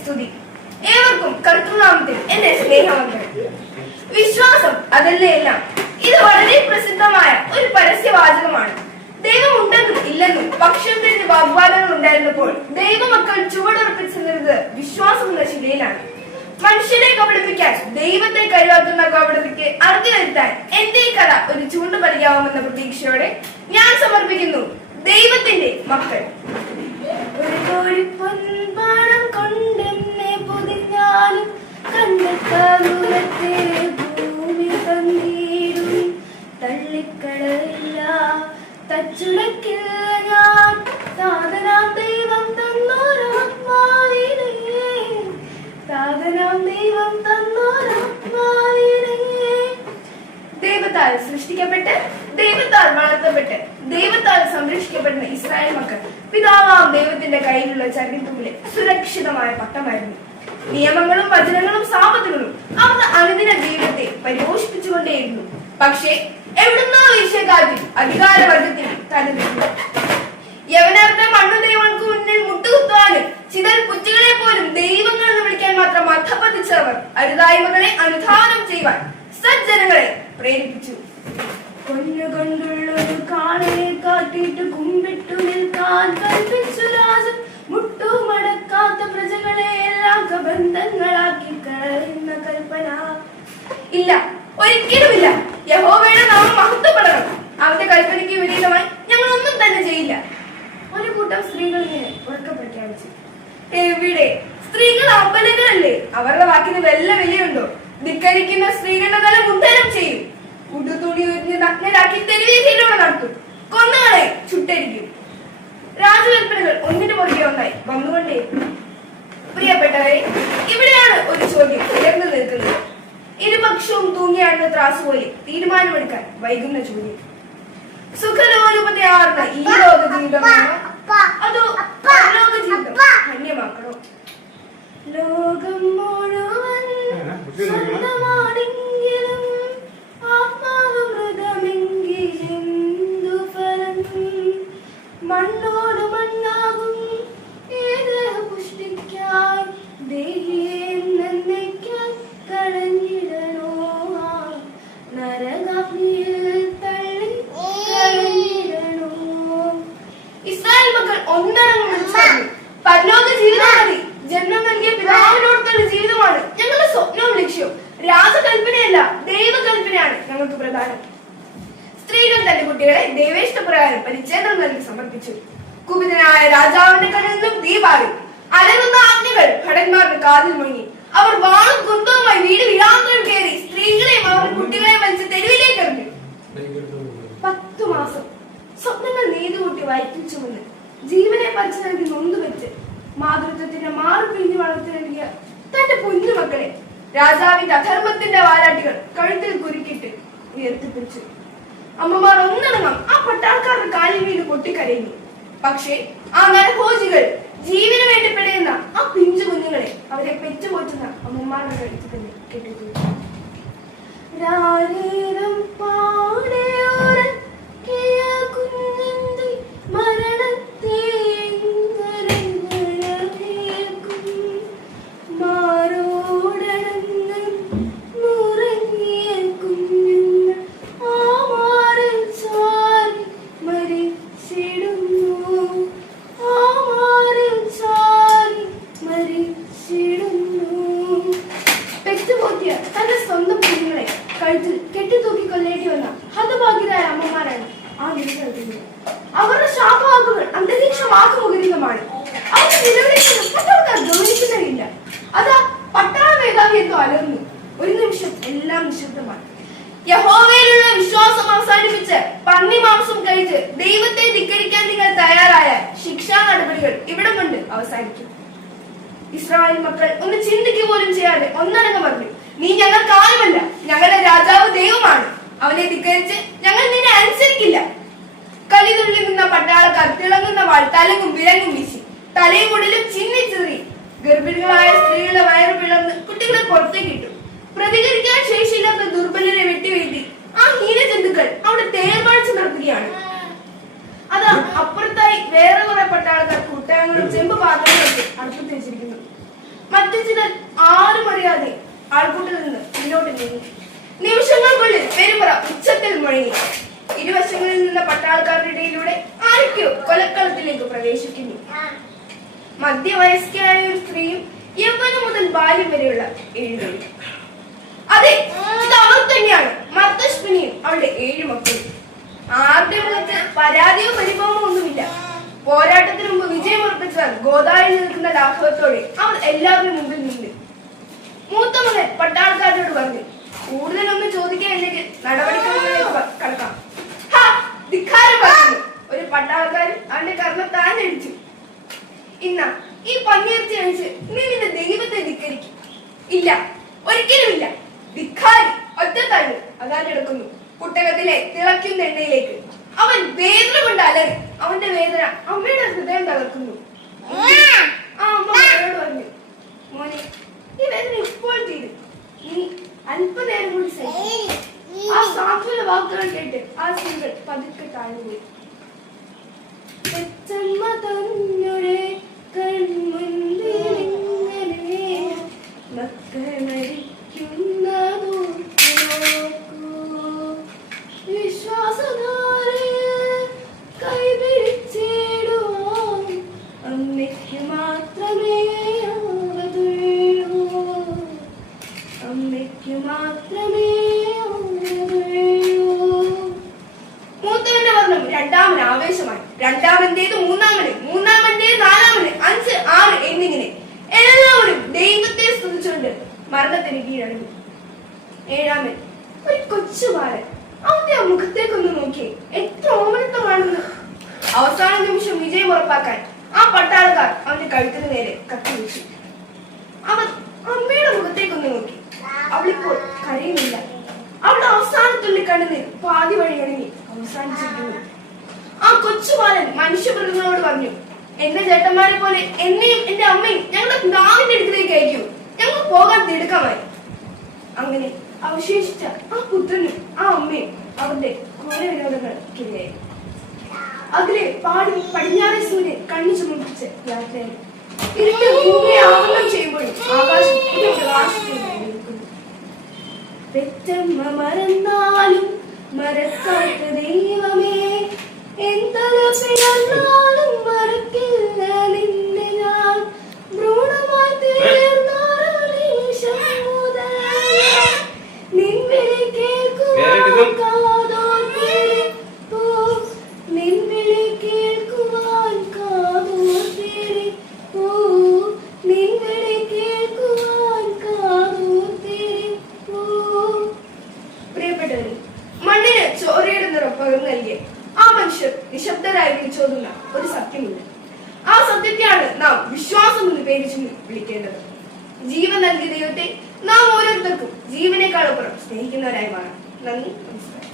സ്തുതി. ഏവർക്കും കർത്തൃനാമത്തിൽ എന്റെ സ്നേഹവന്ദനം. വിശ്വാസം അതല്ലേ എല്ലാം. ഇത് വളരെ പ്രസിദ്ധമായ ഒരു പരസ്യവാചകമാണ്. ദൈവം ഉണ്ടെന്നും ഇല്ലെന്നും പക്ഷത്തിന്റെ വാഗ്വാദങ്ങൾ ഉണ്ടായിരുന്നപ്പോൾ ദൈവമക്കൾ ചുവടുറപ്പിച്ചു നിന്നത് വിശ്വാസം എന്ന ശിലയിലാണ്. മനുഷ്യനെ കബളിപ്പിക്കാൻ ദൈവത്തെ കരുവാക്കുന്ന കപടതയ്ക്ക് അറുതി വരുത്താൻ എന്റെ ഈ കഥ ഒരു ചൂണ്ടുപടിയാവുമെന്ന പ്രതീക്ഷയോടെ ഞാൻ സമർപ്പിക്കുന്നു ദൈവത്തിന്റെ മക്കൾ. ഒരു കോടി പൊൻപാണം കൊണ്ടെന്നെ പൊതിഞ്ഞാലും കണ്ടെത്താതെ ഭൂമി തന്നീരും തള്ളിക്കളയില്ല തച്ചുടക്കില്ല ഞാൻ സാധനാം ദൈവം തന്നോരാത്മാവിനെ സാധനാം ദൈവം തന്നോരാത്മാവിനെ. ദൈവത്താൽ സൃഷ്ടിക്കപ്പെട്ട് ദൈവത്താൽ വളർത്തപ്പെട്ട് ദൈവത്താൽ സംരക്ഷിക്കപ്പെടുന്ന ഇസ്രായേൽ മക്കൾ പിതാവാം ദൈവത്തിന്റെ കയ്യിലുള്ള ചരടിത്തുമ്പിലെ സുരക്ഷിതമായ പട്ടമായിരുന്നു. നിയമങ്ങളും വചനങ്ങളും സാപത്തുകളും അവർ അനുദിന ജീവിതത്തെ പരിപോഷിപ്പിച്ചുകൊണ്ടേയിരുന്നു. പക്ഷേ എവിടുന്നോ വീശക്കാറ്റിൽ അധികാരവർഗത്തിന് തലനിന്നു. യവനരുടെ മണ്ണു ദൈവങ്ങൾക്ക് മുന്നിൽ മുട്ടുകുത്തുവാനും ചിതൽ പുറ്റുകളെ പോലും ദൈവങ്ങൾ എന്ന് വിളിക്കാൻ മാത്രം അധപ്പതിച്ചവർ അരുതായ്മകളെ അനുധാവനം ചെയ്യുവാൻ സജ്ജനങ്ങളെ പ്രേരിപ്പിച്ചു. കൊന്നുകൊണ്ടുള്ളൊരു കാളയെ കാട്ടിയിട്ട് കുമ്പിട്ടു നിൽക്കാൻ കൽപ്പിച്ചു രാജൻ. മുട്ടുമടക്കാത്ത പ്രജകളെ എല്ലാം കബന്ധങ്ങളാക്കി കളയുന്ന കൽപ്പന. ഇല്ല, ഒരിക്കലുമില്ല. യഹോവയുടെ നാമം മഹത്വപ്പെടണം. അവന്റെ കൽപ്പനയ്ക്ക് വിപരീതമായി ഞങ്ങൾ ഒന്നും തന്നെ ചെയ്യില്ല. ഒരു കൂട്ടം സ്ത്രീകൾ ഇങ്ങനെ ഉറക്കെ പ്രഖ്യാപിച്ചു. എവിടെ? സ്ത്രീകൾ അമ്പലങ്ങളല്ലേ? അവരുടെ വാക്കിന് വല്ല വിലയുണ്ടോ? ധിക്കരിക്കുന്ന സ്ത്രീകളുടെ തല മുദ്ദനം ചെയ്യും. ഉടുതുണി ഉരിഞ്ഞ് നഗ്നരാക്കി തെരുവീതിയിലൂടെ നടത്തും. കൊന്നുകളെ ചുട്ടരിക്കും. രാജകൽപ്പനകൾ ഒന്നിനു പുറകെ ഒന്നായി വന്നുകൊണ്ടേയിരുന്നു. പ്രിയപ്പെട്ടവരെ, ഇവിടെയാണ് ഒരു ചോദ്യം ഉയർന്നു നിൽക്കുന്നത്. ഇരുപക്ഷവും തൂങ്ങിയാടുന്ന ത്രാസ് പോലെ തീരുമാനമെടുക്കാൻ വൈകുന്ന ചോദ്യം. സുഖലോലുപതയാർന്ന ഈ ലോക ജീവിതമാണോ അതോ പരലോക ജീവിതം ധന്യമാക്കണോ? ലോകം മുഴുവൻ സ്വന്തമാണെങ്കിലും ആത്മാവ് മൃതമെങ്കിലെന്തു ഫലം? മണ്ണോട് മണ്ണാകും ഏത് പുഷ്ടിക്കായി ദേഹിയെ നന്ദിക്കാൻ കളഞ്ഞിടണോ? നരകാഗ്നിയിൽ തള്ളി കളഞ്ഞിടണോ? ഇസ്രായേൽ മക്കൾ ഒന്നടങ്കം വിളിച്ചു, പരലോക ജീവിതം മതി. ജന്മം നൽകിയ പിതാവിനോടുള്ള ജീവിതമാണ് ഞങ്ങളുടെ സ്വപ്നവും ലക്ഷ്യവും. രാജകൽപ്പനയല്ല, ദൈവകൽപ്പനയാണ് ഞങ്ങൾക്ക് പ്രധാനം. സ്ത്രീകൾ തന്റെ കുട്ടികളെ ദൈവേഷ്ടപ്രകാരം പരിച്ഛേദം നൽകി സമർപ്പിച്ചു. കുപിതനായ രാജാവിന്റെ കണ്ണിൽ നിന്നും തീ പാറി. അലറുന്ന ആജ്ഞകൾ ഭടന്മാരുടെ കാതിൽ മുഴങ്ങി. അവർ വാളും കുന്തവുമായി വീട് വീടാന്തരം കയറി സ്ത്രീകളെയും അവരുടെ കുട്ടികളെയും വലിച്ച് തെരുവിലേക്ക് എറിഞ്ഞു. 10 മാസം സ്വപ്നങ്ങൾ നീതുകൂട്ടി വയറ്റിൽ ചുമന്ന് ജീവനെ പറിച്ചു നൽകി നൊന്തുവെച്ച് മാതൃത്വത്തിന്റെ മാറു പിരിഞ്ഞു വളർത്തി നൽകിയ തന്റെ കുഞ്ഞുമക്കളെ രാജാവിന്റെ അധർമ്മത്തിന്റെ വാലാട്ടികൾ കഴുത്തിൽ കുരുക്കിട്ട് ഉയർത്തിപ്പിടിച്ചു. അമ്മമാർ ഒന്നടങ്കം ആ പട്ടാൾക്കാരുടെ കാലിൽ വീട് പൊട്ടിക്കരയുന്നു. പക്ഷേ ആ നരഭോജികൾ ജീവന് വേണ്ടി പിടയുന്ന ആ പിഞ്ചു കുഞ്ഞുങ്ങളെ അവരെ പെറ്റുപോറ്റുന്ന അമ്മമാരുടെ കഴുത്തിൽ തന്നെ കെട്ടിക്കൊടുത്തു. മരണത്തെ കഴുത്തിൽ കെട്ടിത്തൂക്കി കൊല്ലേണ്ടി വന്ന ഹതഭാഗ്യരായ അമ്മമാരാണ് ആ നിലനിൽക്കുന്നത്. അവരുടെ ശാപവാക്കുകൾ അന്തരീക്ഷവാക്കുമുഖരിതമാണ്. അവരുടെ നിലവിളികളും പട്ടാൾക്കാർ ഗൗനിക്കുന്നതില്ല. അതാ പട്ടാള മേധാവി എന്തോ അലർന്നു. ഒരു നിമിഷം എല്ലാം നിശബ്ദമാണ്. യഹോവയിലുള്ള വിശ്വാസം അവസാനിപ്പിച്ച് പന്നി മാംസം കഴിച്ച് ദൈവത്തെ ധിക്കരിക്കാൻ നിങ്ങൾ തയ്യാറായാൽ ശിക്ഷാ നടപടികൾ ഇവിടം കൊണ്ട് അവസാനിക്കും. ഇസ്രായേൽ മക്കൾ ഒന്ന് ചിന്തിക്കുക പോലും ചെയ്യാതെ ഒന്നടങ്കം പറഞ്ഞു, നീ ഞങ്ങൾക്ക് ആരുമല്ല, ഞങ്ങളുടെ രാജാവ് ദൈവമാണ്. അവനെ ധിക്കരിച്ച് ഞങ്ങൾ നിന്നെ അനുസരിക്കില്ല. കലിതുള്ളി നിന്ന പട്ടാളക്കാർ തിളങ്ങുന്ന വാൾ തലങ്ങും വിലങ്ങും വീശി തലയും ഉടലും ചിന്നിച്ചെറി. ഗർഭിണികളായ സ്ത്രീകളുടെ വയറ് പിളർന്ന് കുട്ടികളെ പുറത്തേക്കിട്ടു. പ്രതികരിക്കാൻ ശേഷിയില്ലാത്ത ദുർബലരെ വെട്ടിവീഴ്ത്തി ആ ഹീനജന്തുക്കൾ അവിടെ തേർവാഴ്ച നടത്തുകയാണ്. അതാ അപ്പുറത്തായി വേറെ കുറെ പട്ടാളക്കാർ കൂട്ടായങ്ങളും ചെമ്പ് പാത്രങ്ങളൊക്കെ അടുപ്പത്ത് വെച്ചിരിക്കുന്നു. മറ്റു ചിലർ ആരും അറിയാതെ ആൾക്കൂട്ടിൽ നിന്ന് മുന്നോട്ട് നീങ്ങി. നിമിഷങ്ങൾക്കുള്ളിൽ പെരുമ്പറ ഉച്ചത്തിൽ മുഴങ്ങി. ഇരുവശങ്ങളിൽ നിന്ന പട്ടാൾക്കാരുടെ ഇടയിലൂടെ ആരൊക്കെയോ കൊലക്കളത്തിലേക്ക് പ്രവേശിക്കുന്നു. മധ്യവയസ്കയായ ഒരു സ്ത്രീയും യൗവനം മുതൽ ബാല്യം വരെയുള്ള 7 പേരും. അതെ, ഇത് അവർ തന്നെയാണ്, മർദ്ദശ്വിനിയും അവളുടെ 7 മക്കളും. ആരുടെ മുഖത്ത് പരാതിയോ പരിഭവമോ ഒന്നുമില്ല. പോരാട്ടത്തിന് മുമ്പ് വിജയം ഉറപ്പിച്ചാൽ ഗോദായിൽ നിൽക്കുന്ന ലാഘവത്തോടെ അവർ എല്ലാവരും മുമ്പിൽ നിന്ന്. മൂത്ത മകൻ പട്ടാൾക്കാരോട് പറഞ്ഞു, കൂടുതലൊന്നും ചോദിക്കാൻ അല്ലെങ്കിൽ നടപടിക്രമങ്ങളിലേക്ക് കടക്കാം. ഒരു പട്ടാൾക്കാരൻ അവന്റെ കർമ്മ താനടിച്ചു. ഇന്ന ഈ പന്നിയിറച്ചി കഴിച്ച് നീ നിന്റെ ദൈവത്തെ ധിക്കരിക്കും? ഇല്ല, ഒരിക്കലുമില്ല. ധിക്കാരി ഒറ്റത്തള്ളു അതാരെടുക്കുന്നു കുട്ടകത്തിലെ തിളയ്ക്കുന്ന എണ്ണയിലേക്ക്. അവൻ വേദന കൊണ്ട് അലറി. അവന്റെ വേദന അമ്മയുടെ ഹൃദയം തകർക്കുന്നു. ആ അമ്മ മകനോട് പറഞ്ഞു, മോനെ, ഈ വേദന ഇപ്പോൾ തീരും, നീ അല്പനേരം കൂടി സഹിക്കും. ആ സാധുവിന്റെ വാക്കുകൾ കേട്ട് ആ സ്ത്രീകൾ പതുക്കെ താഴ്ന്നുപോയി. മക്കൾ മരിക്കുന്നതോ വിശ്വാസധാരയിൽ കൈപിടിച്ചിടുവാൻ അമ്മയ്ക്ക് മാത്രമേ ആവതുള്ളൂ, അമ്മയ്ക്ക് മാത്രമേ ആവതുള്ളൂ. മൂത്തവന്റെ വർണ്ണം രണ്ടാമന് ആവേശമായി. രണ്ടാമന്റേത് മൂന്നാമന്, മൂന്നാമന്റേത് നാലാമന്, 5, 6 എന്നിങ്ങനെ എല്ലാവരും ദൈവത്തെ സ്തുതിച്ചുകൊണ്ട് മരണത്തിന് കീഴടങ്ങി. 7-മൻ ഒരു കൊച്ചു ബാലൻ. അവന്റെ ആ മുഖത്തേക്കൊന്ന് നോക്കി, എത്ര ഓമനത്വമാണെന്ന്. അവസാന നിമിഷം വിജയം ഉറപ്പാക്കാൻ ആ പട്ടാളക്കാർ അവന്റെ കഴുത്തിന് നേരെ കത്തിവെച്ചു. അവൻ അമ്മയുടെ മുഖത്തേക്കൊന്ന് നോക്കി. അവളിപ്പോൾ കരയുന്നില്ല. അവളുടെ അവസാനത്തുള്ളി കണ്ണുനീർ പാതി വഴി ഇറങ്ങി അവസാനിച്ചിരിക്കുന്നു. ആ കൊച്ചുബാലൻ മനുഷ്യമൃഗങ്ങളോട് പറഞ്ഞു, എന്റെ ചേട്ടന്മാരെ പോലെ എന്നെയും എന്റെ അമ്മയും ഞങ്ങളുടെ പിതാവിന്റെ അടുത്തേക്ക് അയക്കൂ, ഞങ്ങൾ പോകാൻ തിടുക്കമായി. അങ്ങനെ അവശേഷിച്ച ആ പുത്രനും ആ അമ്മയും അവരുടെ ഘോര വിനോദങ്ങൾക്കിരയായി. അതിലെ പടിഞ്ഞാറേ സൂര്യൻ കണ്ണു ചുമപ്പിച്ച് യാത്രയായി. ഇരുട്ട് ഭൂമിയെ ആവരണം ചെയ്യുമ്പോഴും ആകാശം പ്രകാശിക്കുന്നു. പെറ്റമ്മ മറന്നാലും മറക്കാത്ത ദൈവമേ, എന്തൊരു മറക്കില്ല നിന്നെ ഞാൻ. ഭ്രൂണമായി തീർന്നോരനീശം മുതൽ നിൻവിളി കേൾക്കുവാൻ കാതോർത്തിരിപ്പൂ, നിൻവിളി കേൾക്കുവാൻ കാതോർത്തിരിപ്പൂ, നിൻവിളി കേൾക്കുവാൻ കാതോർത്തിരിപ്പൂ. പ്രിയപ്പെട്ടവരെ, മണ്ണിന് ചോരയുടെ നിറം പകർന്നു നൽകിയ ആ മനുഷ്യർ നിശബ്ദരായി വിളിച്ചോതുന്ന ഒരു സത്യമുണ്ട്. ആ സത്യത്തെയാണ് നാം വിശ്വാസം എന്ന് പേര് വിളിക്കേണ്ടത്. ജീവൻ നൽകിയ ദൈവത്തെ നാം ഓരോരുത്തർക്കും ജീവനേക്കാളപ്പുറം സ്നേഹിക്കുന്നവരായി മാറാം. നന്ദി, നമസ്കാരം.